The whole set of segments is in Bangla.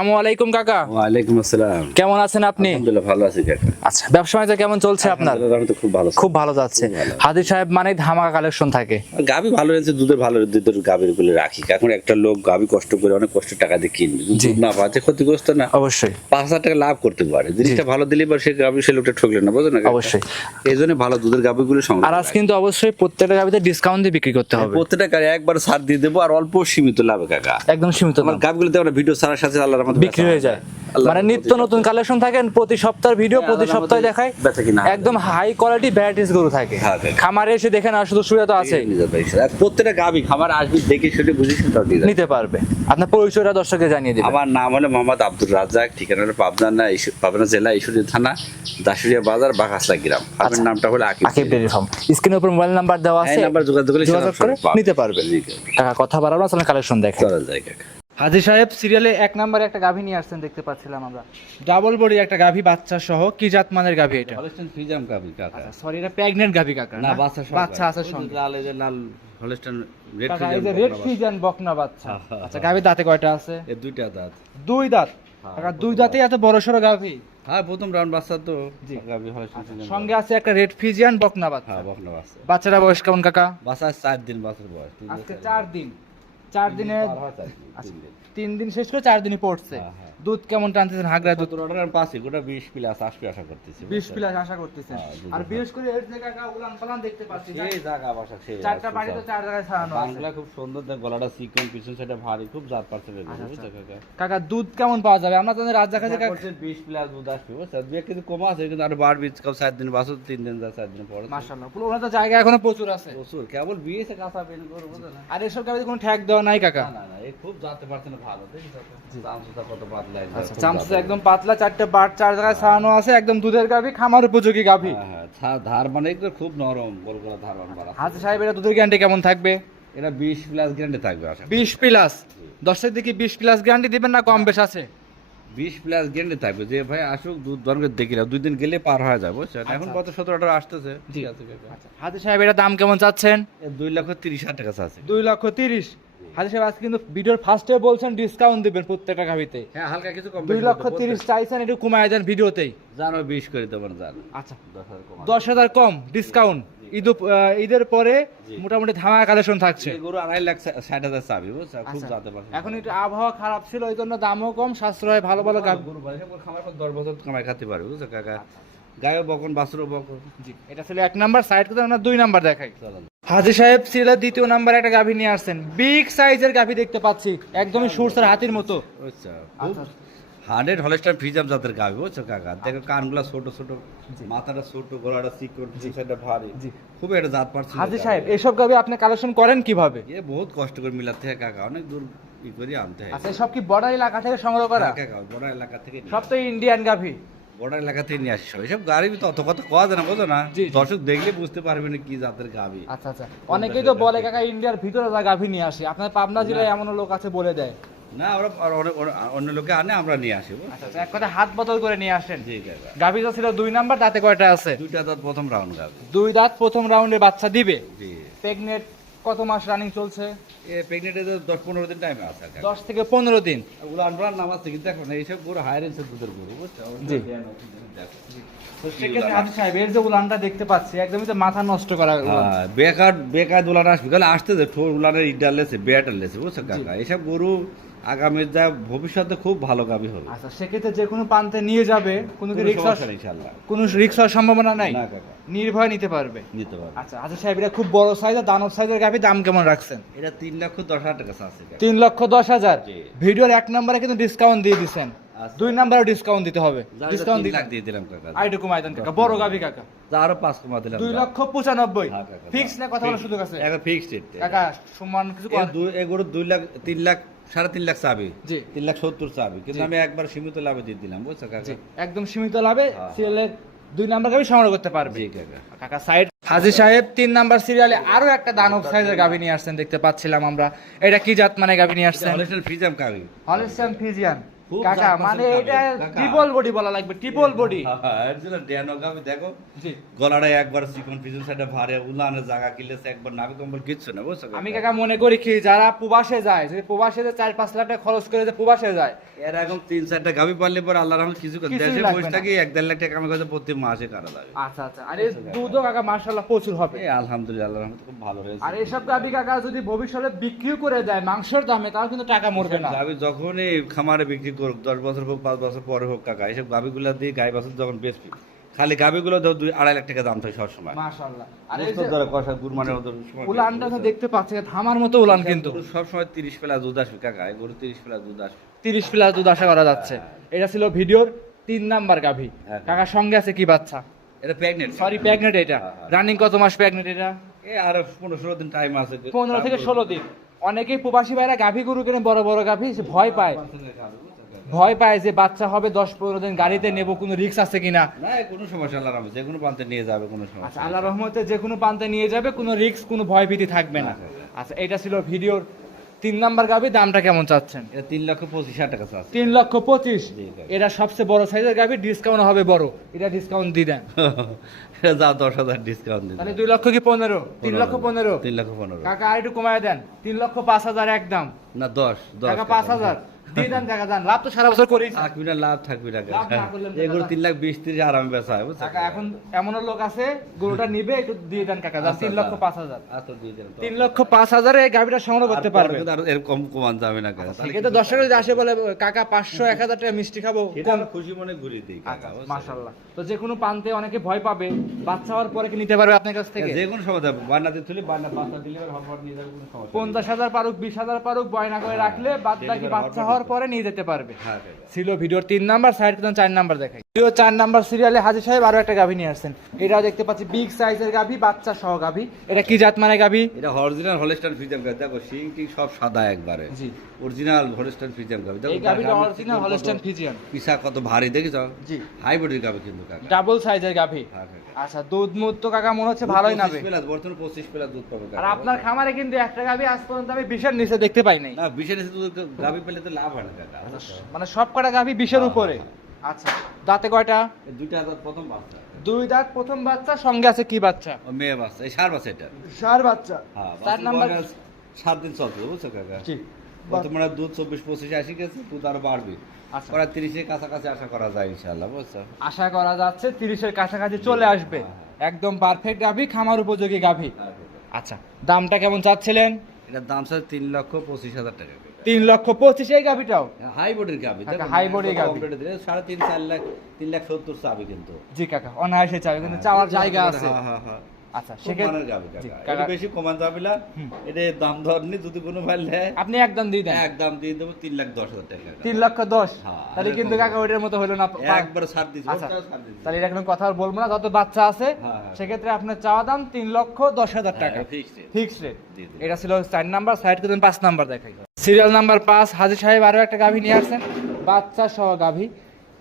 আসসালামু আলাইকুম কাকা। ওয়ালাইকুম আসসালাম। কেমন আছেন আপনি? আলহামদুলিল্লাহ ভালো আছি কাকা। আচ্ছা ব্যবসা বাণিজ্য কেমন চলছে আপনার? খুব ভালো খুব ভালো যাচ্ছে। হাজির সাহেব মানে ধামাকা কালেকশন থাকে। গাভী ভালো হয়েছে দুধের ভালো দুধের গাভীরগুলো রাখি। এখন একটা লোক গাভী কষ্ট করে অনেক কষ্ট টাকা দিয়ে কিনবে। দুধ না পাচ্ছে ক্ষতিগ্রস্ত না। অবশ্যই। পাঁচ হাজার টাকা লাভ করতে পারে। জিনিসটা ভালো দিলে এবার সে গাভী সে লোকটা ঠকলে না বোঝো না অবশ্যই। এই জন্য ভালো দুধের গাভী গুলো সংগ্রহ আর আজ কিন্তু অবশ্যই প্রত্যেকটা গাভিতে ডিসকাউন্ট দিয়ে বিক্রি করতে হবে। প্রত্যেকটা গাড়ি একবার ছাড় দিয়ে দেবো আর অল্প সীমিত লাভে কাকা। একদম সীমিত আমার ভিডিও ছাড়ার সাথে আল্লাহর রহমতে বিক্রি হয়ে যায়। মানে নিত্য নতুন কালেকশন থাকেন প্রতি সপ্তাহের ভিডিও হ্যাঁ, প্রতি সপ্তাহে দেখায়। হয়। একদম হাই কোয়ালিটি ভ্যারাইটিস গরু থাকে। হ্যাঁ, খামারে এসে দেখেন আর শুধু সুবিধা তো আছে প্রত্যেকটা খাবার আসবি দেখে বুঝে যাবে। নিতে পারবে। আপনার পরিচয়টা দর্শককে জানিয়ে দিবেন। আমার নাম হলো মোহাম্মদ আব্দুল রাজ্জাক ঠিকানা হলো পাবনা না পাবনা জেলা ঈশ্বরী থানা দাসুরিয়া বাজার বাগাসলা গ্রাম। আচ্ছা। নামটা হলো আকিব আকিব ডেরি ফার্ম স্ক্রিনের উপর মোবাইল নাম্বার দেওয়া এই আছে। নাম্বার যোগাযোগ করে নিতে পারবে টাকা কথা বাড়াবো আসলে কালেকশন দেখেন। চলা যায় হাজির সাহেব সিরিয়ালে এক নম্বরে একটা গাভী নিয়ে আসছেন দেখতে পাচ্ছিলাম আমরা। ডাবল বডি একটা গাভী বাচ্চা সহ কি জাত মানের গাভী এটা? হলস্টাইন ফ্রিজাম গাভী কাকা। সরি এটা প্রেগনেন্ট গাভী কাকা না, বাচ্চা সহ বাচ্চা আছে সঙ্গে। লাল, এই যে লাল হলস্টাইন red কাকা এই যে রেড। ফিজিয়ান বকনা বাচ্চা। আচ্ছা গাভী দাঁতে কয়টা আছে? এর দুইটা দাঁত। দুই দাঁত? হ্যাঁ, কাকা দুই দাঁতে এত বড় সড়ো গাভী? হ্যাঁ, প্রথম রাউন্ড বাচ্চা তো। জি। গাভী হলস্টাইন সঙ্গে আছে একটা রেড ফিজিয়ান বকনা বাচ্চা। হ্যাঁ, বকনা বাচ্চা। বাচ্চাটা বয়স কেমন কাকা? বাচ্চা চার দিন বাচ্চার বয়স। আজকে চার চার দিন। চার দিনে তিন দিন। শেষ করে চার দিনই পড়ছে হ্যাঁ, হ্যাঁ। দুধ কেমন টানতেছেন? হাগরা দুধ? টাকার পাঁচই, গোটা বিশ প্লাস আসবে আশা করতেছি বিশ প্লাস আশা করতেছেন। হ্যাঁ, আর বিশেষ করে এর থেকে কাকা উলান পালান দেখতে পাচ্ছি। সেই জায়গা বাসা সেই চারটা বাড়ি তো চার জায়গায় ছাড়ানো আছে। বাংলা খুব সুন্দর দেখ গলাটা চিকন পিছন সাইডে ভারী খুব জাত পারছে আচ্ছা, কাকা? কাকা দুধ কেমন পাওয়া যাবে? আমরা তো রাত দেখা দেখা করছে 20 প্লাস দুধ আসবে বুঝছ? দুই কিছু কম আছে কিন্তু আর বাড়বি কাউ সাত দিন বাসো তিন দিন যা সাত দিন পরে মাশাআল্লাহ পুরো ওনার তো জায়গা এখনও প্রচুর আছে। প্রচুর কেবল বিয়েছে কাঁচা পেন করব না? আর এসব গাড়িতে কোনো ঠ্যাক দেওয়া নাই কাকা? না এই প্লাস গ্যারান্টি হ্যাঁ, হ্যাঁ, মানে দিবেন না কম বেশ আছে? 20 প্লাস গ্যারান্টি থাকবে যে ভাই আসুক দুধ ধরকে দেখি না দুই দিন গেলে পার হয়ে যাব এখন কত 17 18 আসতেছে ঠিক আছে হাতে সাহেব এটা দাম কেমন চাচ্ছেন? দুই লক্ষ 30 হাজার টাকা আছে দুই লক্ষ 30 আচ্ছা সাহেব আজকে কিন্তু ভিডিওর ফার্স্টে বলছেন ডিসকাউন্ট দিবেন প্রত্যেকটা গাভিতে হ্যাঁ হালকা কিছু কম দুই লক্ষ তিরিশ চাইছেন একটু কমায় দেন ভিডিওতেই। জানো বিশ করে দেবেন জান। আচ্ছা দশ হাজার কম ডিসকাউন্ট ঈদ ঈদের পরে মোটামুটি ধামা কালেকশন থাকছে। গরু আড়াই লাখ ষাট হাজার চাবি খুব আচ্ছা, এখন একটু আবহাওয়া খারাপ ছিল ওই জন্য দামও কম সাশ্রয় ভালো ভালো গরু খামার পর দশ বছর কামাই বুঝছ কাকা? আচ্ছা। গায়ে বকন বাসুর বকন। এটা ছিল এক নাম্বার সাইড কথা আমরা দুই নাম্বার দেখাই। হাজি সাহেব সিরিয়ালের দ্বিতীয় নাম্বার একটা গাভী নিয়ে আসছেন। বিগ সাইজের গাভি দেখতে পাচ্ছি একদমই সুরসার হাতির মতো। বুঝছ আচ্ছা। হান্ড্রেড হলস্টার ফ্রিজাম জাতের গাবি বুঝছ কাকা? দেখো কানগুলা ছোট ছোট মাথাটা ছোট গলাটা চিকন পিছনটা ভারী। খুব একটা জাত পারছি হাজি সাহেব এসব গাভি আপনি কালেকশন করেন কীভাবে? এ বহুত কষ্ট করে মিলাতে হয় কাকা অনেক দূর ই করে আনতে হয়। আচ্ছা সব কি বর্ডার এলাকা থেকে সংগ্রহ করা? কাকা বড় এলাকা থেকে সব তো ইন্ডিয়ান গাভি। বড় এলাকা থেকে নিয়ে আসি সব। এসব গাড়ি তো অত কথা কোয়া যায় না বোঝো না। দর্শক দেখলে বুঝতে পারবে না কি জাতের গাবি আচ্ছা আচ্ছা। অনেকেই তো বলে কাকা ইন্ডিয়ার ভিতরে যা গাভি নিয়ে আসে। আপনার পাবনা জেলায় এমনও লোক আছে বলে দেয়। না আমরা অন্য লোকে আনে আমরা নিয়ে আসি? আচ্ছা আচ্ছা। এক কথা হাত বদল করে নিয়ে আসেন। কাকা। ছিল দুই নাম্বার তাতে কয়টা আছে? দুইটা দাঁত প্রথম রাউন্ড গাবি দুই দাঁত প্রথম রাউন্ডে বাচ্চা দিবে। প্রেগনেট কত মাস রানিং চলছে? দশ পনেরো দিন টাইম আছে দশ থেকে পনেরো দিন। ওগুলো আনবার নাম আছে কিন্তু দেখো না এইসব গরু হায়ার এসে দুধের গরু বুঝছ? জি। সেক্ষেত্রে হাজি সাহেব এর যে উলানটা দেখতে পাচ্ছি একদমই তো মাথা নষ্ট করা হ্যাঁ, বেকার বেকার দুলান আসবে। আসতে আসতেছে ঠোর উলানের ইডাল লেছে বেয়াটার লেছে বুঝছ কাকা? এইসব গরু আগামী যা ভবিষ্যতে খুব ভালো গাবি হবে। আচ্ছা সেক্ষেত্রে যে কোনো প্রান্তে নিয়ে যাবে কোনো কি রিক্স ইনশাআল্লাহ। কোনো রিক্স হওয়ার সম্ভাবনা নাই? না কাকা। নির্ভয় নিতে পারবে? নিতে পারবে। আচ্ছা হাজি সাহেব এটা খুব বড় সাইজের দানব সাইজের গাভি দাম কেমন রাখছেন? এটা তিন লক্ষ দশ হাজার টাকা আছে তিন লক্ষ দশ হাজার? ভিডিওর এক নম্বরে কিন্তু ডিসকাউন্ট দিয়ে দিচ্ছেন আচ্ছা। দুই নম্বরে ডিসকাউন্ট দিতে হবে। ডিসকাউন্ট দিয়ে দিলাম কাকা। আইটুকু মাইদান কাকা। বড় গাভি কাকা। আরও পাঁচ কমা দিলাম দুই লক্ষ পঁচানব্বই। হ্যাঁ, ফিক্স না কথা বলার সুযোগ আছে? এখন ফিক্সড কাকা সমান কিছু এ দুই- এ দুই লাখ তিন লাখ সাড়ে তিন লাখ চাবি। তিন লাখ সত্তর চাবি। কিন্তু আমি একবার সীমিত লাভে দিয়ে দিলাম বুঝছ কাকা? একদম সীমিত লাভে হ্যাঁ। সিরিয়ালের দুই নাম্বার গাভি সংগ্রহ করতে পারবে। জি কাকা। কাকা সাইড হাজি সাহেব তিন নাম্বার সিরিয়ালে আরও একটা দানব সাইজের গাভি নিয়ে আসছেন দেখতে পাচ্ছিলাম আমরা। এটা কি জাত মানে গাভি নিয়ে আসছেন? হলিস্টান ফ্রিজিয়াম গাভি হলিস্টান খুব কাকা মানে এটা ট্রিপল বডি বলা লাগবে ট্রিপল বডি হ্যাঁ, এর জন্য ড্যানো গাভী দেখো। গলাটা একবার চিকন পিছন সাইডে ভারে উলানের জায়গা কিলেছে একবার নাভি কম্বল কিচ্ছু না বুঝছ আমি কাকা? মনে করি কি যারা প্রবাসে যায় যদি প্রবাসে যে চার পাঁচ লাখ টাকা খরচ করে যে প্রবাসে যায়। এরকম তিন চারটা গাভী পারলে পরে আল্লাহ রহমত কিছু করে দেশে বসে থাকি এক দেড় লাখ টাকা আমার কাছে প্রতি মাসে কাটা লাগে। আচ্ছা আচ্ছা। আর দুধও কাকা মার্শাল্লাহ প্রচুর হবে। আলহামদুলিল্লাহ আল্লাহ রহমত খুব ভালো হয়েছে। আর এসব গাবি কাকা যদি ভবিষ্যতে বিক্রিও করে দেয় মাংসের দামে তাও কিন্তু টাকা মরবে না। গাভী যখনই খামারে বিক্রি করুক দশ বছর হোক পাঁচ বছর পরে হোক কাকা এইসব গাভীগুলো দিয়ে গাই বছর যখন বেচবি খালি গাভীগুলো ধর দুই আড়াই লাখ টাকা দাম থাকে সবসময়। মাশাআল্লাহ। আর এই যে ধরে কষা গুরমানের মতো সময় উলানটা দেখতে পাচ্ছি থামার মতো উলান কিন্তু। সবসময় তিরিশ পেলা দুধ আসবে কাকা এই গরু তিরিশ পেলা দুধ আসবে। তিরিশ প্লাস দুধ আশা করা যাচ্ছে। এটা ছিল ভিডিওর তিন নাম্বার গাভি। হ্যাঁ। কাকার সঙ্গে আছে কি বাচ্চা? এটা প্রেগনেন্ট সরি প্রেগনেন্ট এটা। হ্যাঁ, হ্যাঁ। রানিং কত মাস প্রেগনেন্ট এটা? আর পনেরো ষোলো দিন টাইম আছে। পনেরো থেকে ষোলো দিন। অনেকেই প্রবাসী ভাইরা গাভি গরু কিনে বড় বড় গাভি ভয় পায়। ভয় পায় যে বাচ্চা হবে দশ পনেরো দিন গাড়িতে নেব কোনো রিক্স আছে কিনা? না কোনো সমস্যা আল্লাহ রহমত যে কোনো প্রান্তে নিয়ে যাবে কোনো আচ্ছা সমস্যা আল্লাহ রহমতে যে কোনো প্রান্তে নিয়ে যাবে কোনো রিস্ক কোনো ভয় ভীতি থাকবে না। আচ্ছা। এটা ছিল ভিডিওর তিন নাম্বার গাভী দামটা কেমন চাচ্ছেন? এটা তিন লক্ষ পঁচিশ হাজার টাকা আছে তিন লক্ষ পঁচিশ? এটা সবচেয়ে বড় সাইজের গাভী ডিসকাউন্ট হবে বড়। এটা ডিসকাউন্ট দিয়ে দেন। যাও দশ হাজার ডিসকাউন্ট দিন তাহলে দুই লক্ষ কি পনেরো? তিন লক্ষ পনেরো তিন লক্ষ পনেরো। কাকা আর একটু কমায় দেন। তিন লক্ষ পাঁচ হাজার একদম। না দশ দশ টাকা পাঁচ হাজার? দিয়ে দেন টাকা দেন। লাভ তো সারা বছর করি থাকবি না লাভ থাকবি না লাভ না করলে এগুলো তিন লাখ বিশ তিরিশ আরামে বেচা হয় কাকা এখন এমনও লোক আছে গরুটা নিবে একটু দিয়ে দেন কাকা তিন লক্ষ। পাঁচ হাজার। দিয়ে দেন তো। তিন লক্ষ পাঁচ হাজারে এই গাভীটা সংগ্রহ করতে পারবে। কিন্তু আর এরকম কমান যাবে না কাকা তাহলে সেক্ষেত্রে দর্শক যদি আসে বলে কাকা পাঁচশো এক হাজার টাকা মিষ্টি খাব সেটা খুশি মনে ঘুরিয়ে দিই কাকা মাশাল্লাহ তো যে কোনো প্রান্তে অনেকে ভয় পাবে বাচ্চা হওয়ার পরে কি নিতে পারবে আপনার কাছ থেকে? যে কোনো সময় যাব বান্নাতে তুলে বান্না বাচ্চা ডেলিভারি হওয়ার নিয়ে যাবে কোনো সমস্যা পঞ্চাশ হাজার পারুক বিশ হাজার পারুক বয়না করে রাখলে বাদ বাকি বাচ্চা হওয়ার হওয়ার পরে নিয়ে যেতে পারবে। হ্যাঁ ছিল ভিডিওর তিন নাম্বার সাইড কিন্তু চার নাম্বার দেখাই। ভিডিও চার নাম্বার সিরিয়ালে হাজির সাহেব আরও একটা গাভী নিয়ে আসছেন। এটা দেখতে পাচ্ছি বিগ সাইজের গাভী বাচ্চা সহ গাভী। এটা কি জাত মানে গাভী? এটা অরিজিনাল হলস্টাইন ফ্রিজাম গাছ দেখো সিং টিং সব সাদা একবারে। জি। অরিজিনাল হলস্টাইন ফ্রিজাম গাছ দেখো এই গাভীটা অরিজিনাল হলস্টাইন ফিজিয়ান পিসা কত ভারী দেখিস জি। হাইব্রিড গাভী কিন্তু কাকা। ডাবল সাইজের গাভী। হ্যাঁ, আচ্ছা দুধ মুধ তো কাকা মনে হচ্ছে ভালোই নাবে। 25 প্লাস বর্তমানে পঁচিশ প্লাস দুধ পাবে আর আপনার খামারে কিন্তু একটা গাভী আজ পর্যন্ত আমি বিশের নিচে দেখতে পাই নাই। না বিশেষ দুধ গাভী পেলে তো লাভ হয় না কাকা মানে সব কটা গাভী বিশের উপরে? আচ্ছা দাঁতে কয়টা? দুইটা দাঁত প্রথম বাচ্চা। দুই দাঁত প্রথম বাচ্চা সঙ্গে আছে কি বাচ্চা? মেয়ে বাচ্চা এই সার বাচ্চা এটা। সার বাচ্চা। হ্যাঁ চার বাচ্চার নাম্বার সাত দিন চলছে বুঝছ কাকা? জি। বর্তমানে দুধ চব্বিশ পঁচিশে আসি গেছে দুধ আরও বাড়বে। আচ্ছা। ওরা তিরিশের কাছাকাছি আশা করা যায় ইনশাল্লাহ বুঝছ? আশা করা যাচ্ছে তিরিশের কাছাকাছি চলে আসবে। হ্যাঁ, একদম পারফেক্ট গাভী খামার উপযোগী গাভী। হ্যাঁ, আচ্ছা দামটা কেমন চাচ্ছিলেন? এটার দাম স্যার তিন লক্ষ পঁচিশ হাজার টাকা। তিন লক্ষ পঁচিশ এই গাভিটাও? হাই বোর্ডের গাবি হাই high board সাড়ে তিন চার লাখ তিন লাখ সত্তর চাবি কিন্তু। জি কাকা অনায়াসে চাবে কিন্তু চাওয়ার জায়গা আছে। হ্যাঁ হ্যাঁ হ্যাঁ। আচ্ছা খুব সেক্ষেত্রে মানের গাবি জি, কাকা। কাকা- এটা বেশি কমান যাবে না এটা দাম ধরনি যদি কোনো ভাই নেয় আপনি একদম দিয়ে দেন। একদম দিয়ে দেবো তিন লাখ দশ হাজার টাকা তিন লক্ষ দশ? হ্যাঁ, তাহলে কিন্তু কাকা ওইটার মতো হলো না একবার ছাড় দিচ্ছি আচ্ছা। তাহলে এটা কোনো কথা বলব না যত বাচ্চা আছে হ্যাঁ, হ্যাঁ। সেক্ষেত্রে আপনার চাওয়া দাম তিন লক্ষ দশ হাজার টাকা। হ্যাঁ, ফিক্স রেট। এটা ছিল চার নাম্বার সাইড করে পাঁচ নাম্বার দেখাই। সিরিয়াল নাম্বার পাঁচ হাজির সাহেব আরও একটা গাভী নিয়ে আসছেন। বাচ্চা সহ গাভী।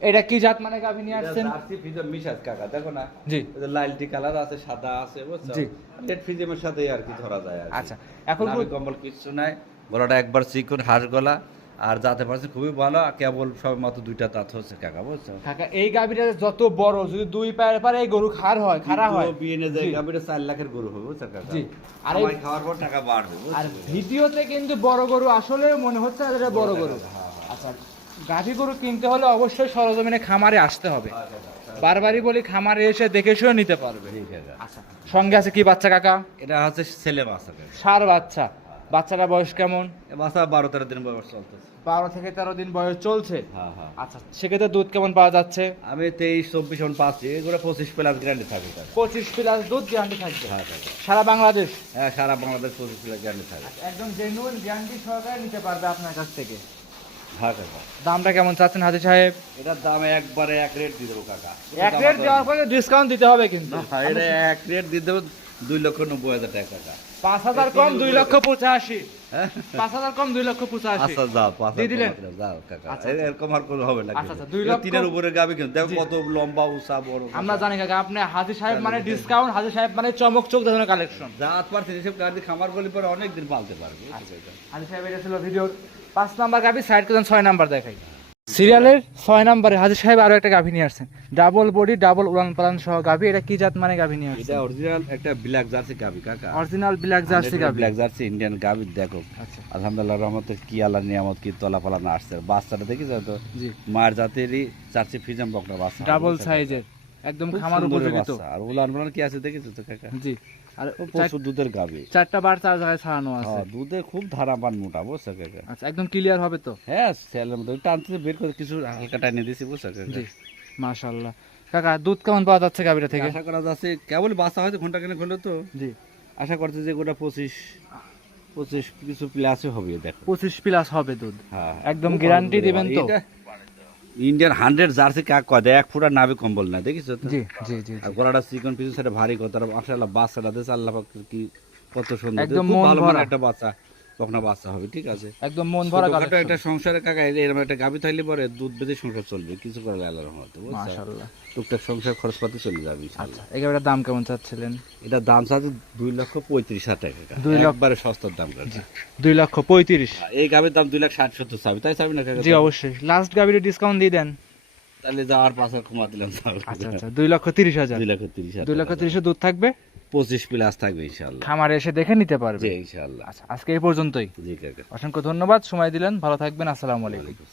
এটা কি জাত মানে গাভী নিয়ে আসছেন? জার্সি ফ্রিজের মিশাস কাকা দেখো না? জি। এটা লালটি কালার আছে সাদা আছে বুঝছ? জি। রেড ফ্রিজের সাথে আর কি ধরা যায় আর আচ্ছা এখন কম্বল কিচ্ছু নাই গলাটা একবার চিকন হাঁস গলা আর যাতে পারছে খুবই ভালো কেবল সব মাত্র দুইটা দাঁত হচ্ছে কাকা বুঝছ? কাকা এই গাভীটা যত বড় যদি দুই পায়ের পারে এই গরু খার হয় খারা হয়। বিয়ে নিয়ে যায়। গাভীটা চার লাখের গরু হবে বুঝছ কাকা? জি। আর এই- খাওয়ার পর টাকা বাড়বে আর ভিডিওতে কিন্তু বড় গরু আসলে মনে হচ্ছে এটা বড় গরু। হ্যাঁ, আচ্ছা গাভী গরু কিনতে হলে অবশ্যই সরজমিনে খামারে আসতে হবে। বারবারই বলি খামারে এসে দেখে শুনে নিতে পারবে। আচ্ছা। সঙ্গে আছে কি বাচ্চা কাকা? এটা হচ্ছে ছেলে বাচ্চা সার বাচ্চা। বাচ্চাটা বয়স কেমন? এ বাচ্চা বারো তেরো দিন বয়স চলতেছে। বারো থেকে তেরো দিন বয়স চলছে? হ্যাঁ হ্যাঁ। আচ্ছা সেক্ষেত্রে দুধ কেমন পাওয়া যাচ্ছে? আমি তেইশ চব্বিশ মন পাচ্ছি। এগুলো পঁচিশ প্লাস গ্যারান্টি থাকে পঁচিশ প্লাস দুধ গ্যারান্টি থাকবে? হ্যাঁ সারা বাংলাদেশ? হ্যাঁ সারা বাংলাদেশ পঁচিশ প্লাস গ্যারান্টি থাকে একদম জেনুইন গ্যারান্টি সহকারে নিতে পারবে আপনার কাছ থেকে। দামটা কেমন চাচ্ছেন হাজি সাহেব? এটার দাম একবারে এক রেট দিয়ে দেবো কাকা। এক রেট দেওয়ার পরে ডিসকাউন্ট দিতে হবে কিন্তু। হ্যাঁ, এটা এক রেট দিয়ে দেবো দুই লক্ষ নব্বই হাজার টাকা পাঁচ হাজার কম দুই লক্ষ পঁচাশি। হ্যাঁ? পাঁচ হাজার কম দুই লক্ষ পঁচাশি। আচ্ছা যাও পাঁচ দিলেন? যাও কাকা। আচ্ছা, এরকম আর কোনো হবে না আচ্ছা, দুই লক্ষ- তিনের উপরে গাবি কিন্তু। দেখো কত লম্বা উঁচা বড়। আমরা জানি কাকা আপনি হাজি সাহেব মানে ডিসকাউন্ট হাজি সাহেব মানে চমক চোখ ধরনের কালেকশন যা পারছে এসব গাড়ি খামার গলি পরে অনেক দিন পালতে পারবে। হাজি সাহেব এটা ছিল ভিডিওর পাঁচ নাম্বার গাবি সাইড করে ছয় নাম্বার দেখাই। সিরিয়ালের ছয় নম্বরে হাজির সাহেব আরও একটা গাভী নিয়ে আসছেন। ডাবল বডি ডাবল উড়ান পালান সহ গাভী এটা কি জাত মানে গাভী নিয়ে আসছেন? এটা অরিজিনাল একটা ব্ল্যাক জার্সি গাবি কাকা। অরিজিনাল ব্ল্যাক জার্সি গাভী। ব্ল্যাক জার্সি ইন্ডিয়ান গাবি দেখো। আচ্ছা। আলহামদুলিল্লাহ রহমতে কি আল্লাহ নিয়ামত কি তলা পালা না আসছে। বাচ্চাটা দেখি তো। জি। মায়ের জাতেরই চারটি ফিজাম বকনা বাচ্চা। ডাবল সাইজের একদম খামার উপযোগী তো। আর উলান উলান কি আছে দেখেছ তো কাকা? জি। আর প্রচুর দুধের গাবি চারটা বার চার জায়গায় ছাড়ানো আছে। হ্যাঁ দুধে খুব ধারাবান মোটা বুঝছ কাকা আচ্ছা একদম ক্লিয়ার হবে তো? হ্যাঁ সেলের মধ্যে টানতে বের করে কিছু হালকা টাইনে দিয়েছি বুঝছ কাকা মাশাআল্লাহ। কাকা দুধ কেমন পাওয়া যাচ্ছে গাভীটা থেকে? আশা করা যাচ্ছে কেবল বাচ্চা হয়তো ঘণ্টা কেনে ঘণ্টা তো। জি। আশা করছে যে গোটা পঁচিশ পঁচিশ কিছু প্লাসে হবে দেখো। পঁচিশ প্লাস হবে দুধ। হ্যাঁ একদম ভালো দিবেন তো? ইন্ডিয়ান হান্ড্রেড জার্সি কাক কয়? দেয় এক ফুটার নাভি কম্বল না দেখিস জি জি জি আর গলাটা চিকন পিছু সেটা ভারী আর মাশাআল্লাহ বাচ্চাটা দেশ আল্লাহ কি কত সুন্দর। খুব ভালো একটা বাচ্চা। কখনো বাচ্চা হবে ঠিক আছে একদম মন ভরা collection। একটা সংসারে কাকা এরকম একটা গাভি থাকলে পরে দুধ বেঁধে সংসার চলবে কিছু করে আল্লাহর রহমতে মাশাআল্লাহ টুকটাক সংসার খরচপাতি চলে যাবে। আচ্ছা এই গাভীটার দাম কেমন চাচ্ছিলেন এটা দাম চাচ্ছে দুই লক্ষ পঁয়ত্রিশ হাজার টাকা। দুই লক্ষ- একবারে সস্তার দাম কাকা। দুই লক্ষ পঁয়ত্রিশ এই গাভির দাম দুই লাখ ষাট সত্তর চাবি তাই চাবি না জি অবশ্যই লাস্ট গাভীর ডিসকাউন্ট দিয়ে দেন তাহলে যাওয়ার পাশে ক্ষমা দিলাম আচ্ছা আচ্ছা দুই লক্ষ তিরিশ হাজার। দুই লক্ষ তিরিশ হাজার দুই লক্ষ তিরিশ দুধ থাকবে? পঁচিশ প্লাস থাকবে ইনশাল্লাহ খামারে এসে দেখে নিতে পারবে? ইনশাল্লাহ আচ্ছা আজকে এই পর্যন্তই। জি কাকা। অসংখ্য ধন্যবাদ সময় দিলেন ভালো থাকবেন আসসালামু আলাইকুম।